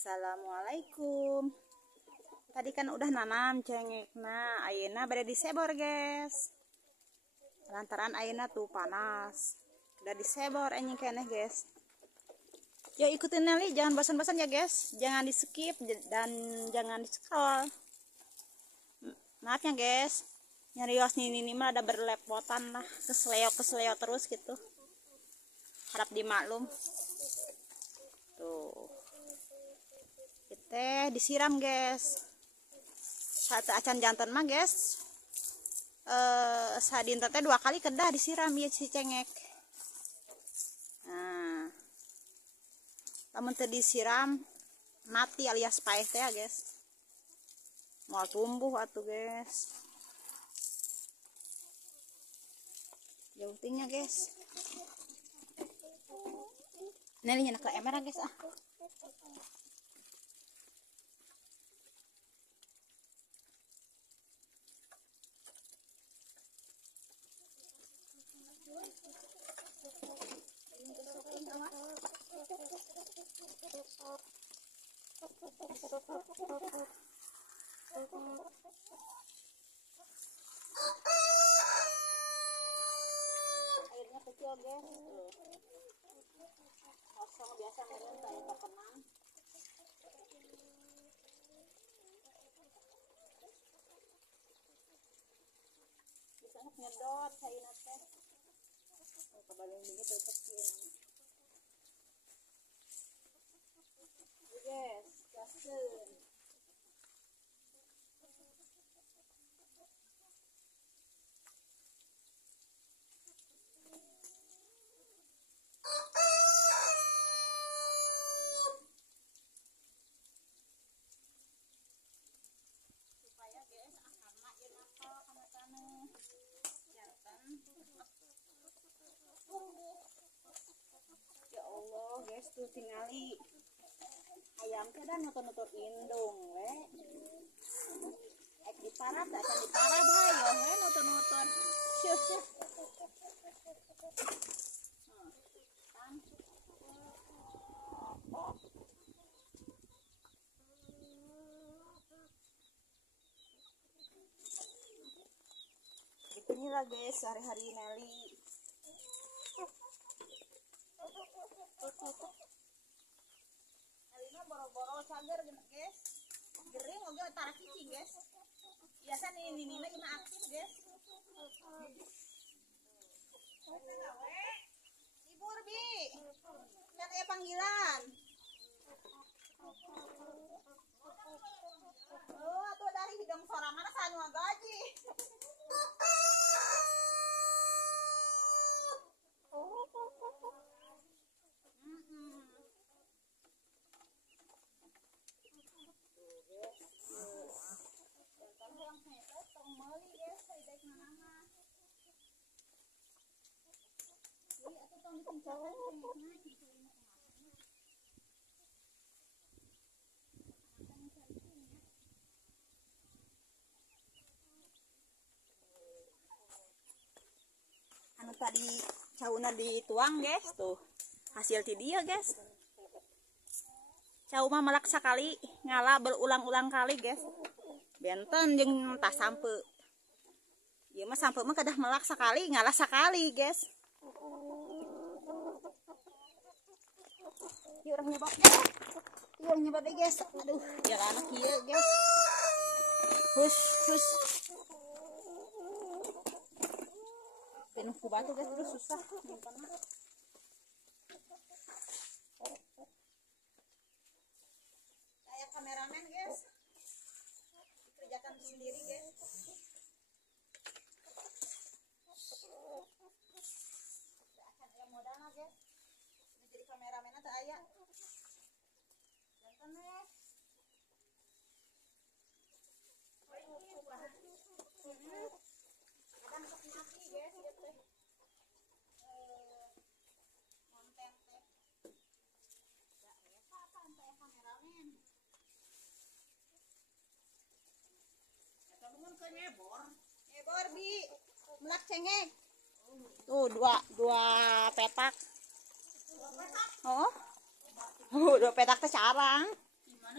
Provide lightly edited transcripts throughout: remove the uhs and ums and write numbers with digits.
Assalamualaikum. Tadi kan udah nanam cengek. Nah, ayeuna bade disebor, guys. Lantaran ayeuna tuh panas. Udah disebor anjing keneh, guys. Yuk ikutin Nelly, jangan bosan-bosan ya, guys. Jangan di-skip dan jangan di-scroll. Maaf ya, guys. Nyarios ini mah ada berlepotan lah, keseleo terus gitu. Harap dimaklum. Tuh. Kita disiram, guys. Satu acan jantan mah, guys. Sadin teh 2 kali kedah disiram ya si cengek. Nah. Lamun teu disiram mati alias paeh teh ya, guys. Mau tumbuh atuh, guys. Jauhnya, guys. Nelly nyana ke emera, guys ah. Airnya kecil, guys. Kosong biasa meren kayak terkenang. Bisa nyedot cairna teh. Kebalung dingin tetep kieu. Guys, gaskeun. Supaya guys akarna ieu nakal kana taneuh. Jantan tumbuh. Ya Allah, guys, tuh tingali ayam teh dan nutur-nutur indung we. Ek diparab da can diparab hayo we nutur-nutur. Syuh. Kan. Inilah guys hari-hari Nelly. Nelly boro-boro cager guys. Gering oge tara cicing guys. Biasa ini lagi aktif guys. Libur bi. Kan aya panggilan. Oh, atuh dari hidung sorangan sanu gaji. Anu tadi cauna dituang guys tuh hasil ti dia guys. Cau mah melak sakali ngalah berulang-ulang kali guys. Benten jeung tas sampe. Ieu mah sampe mah kedah melak sakali ngalah sakali guys. Ieu urang nyoba. Ieu urang nyoba deh guys. Aduh, jalan anak ieu guys. Hus. Penuh ku batu guys, terus susah nyimpenna. Kayak kameramen guys. Kerjakan sendiri guys. Akan aya modalna guys. Jadi kameramen teh aya. Jantan we. Kadang sok mati guys ieu teh. Konten teh. Ya apa saya kameramen. Eta mun ke nyebor. Nyebor bi. Melak cengek. Tuh dua petak. Oh. 2 petak teh carang.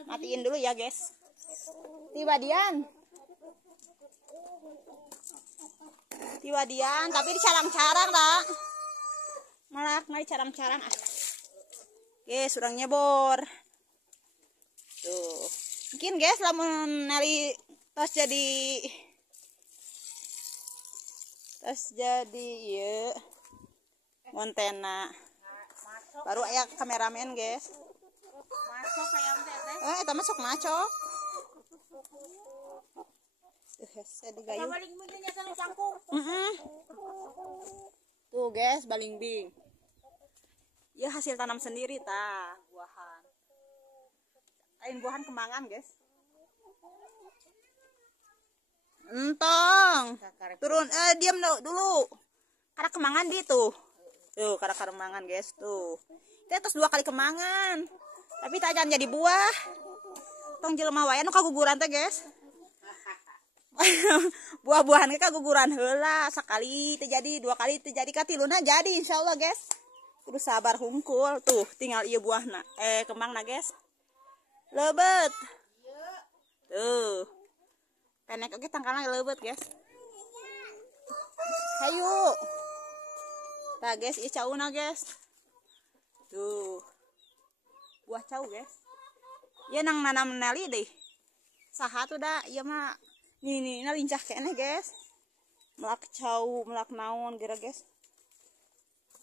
Matiin dulu ya guys. Tiba Dian, tapi dicarang-carang dah. Malak mari carang-carang ah. Guys, urang nyebor. Tuh. Mungkin guys lamun nali tos jadi ieu montena. Baru aya kameramen guys. Masuk kayak teh. Eta masuk macok. Saya digayu. Balik mungkinnya sana cangkung. Tuh guys, balimbing. Ya hasil tanam sendiri tah, buahan. Lain buahan kembangan guys. Entong. Turun, diam dulu. Karena kemangan di tuh. Tuh, karena kemangan guys tuh. Kita terus 2 kali kemangan. Tapi tak jangan jadi buah. Tong jelema wae anu kaguguran teh guys. Buah-buahan ke kaguguran heula sekali teh jadi, 2 kali teh jadi, katiluna jadi insyaallah guys. Kudu sabar hungkul tuh, tinggal ieu buahna. Kembangna guys. Leubet. Tuh. Penek oge tangkalna leubet guys. Hayu. Tah guys, ieu cauna guys. Tuh. Buah cau guys. Ieu nang nanam Nelly deh. Saha tuh da, ieu mah ini lincah kene guys. Melak cau, melak naon gara guys.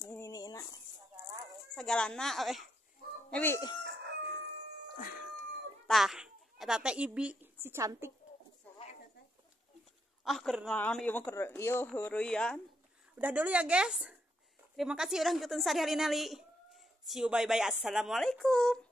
Ini enak. Sagalana Ebi. Tah, eta teh Ibi si cantik. Ah, kerenan ieu mah ieu heureuyan. Udah dulu ya guys. Terima kasih udah ngikutin sehari-hari Nelly. See you, bye bye. Assalamualaikum.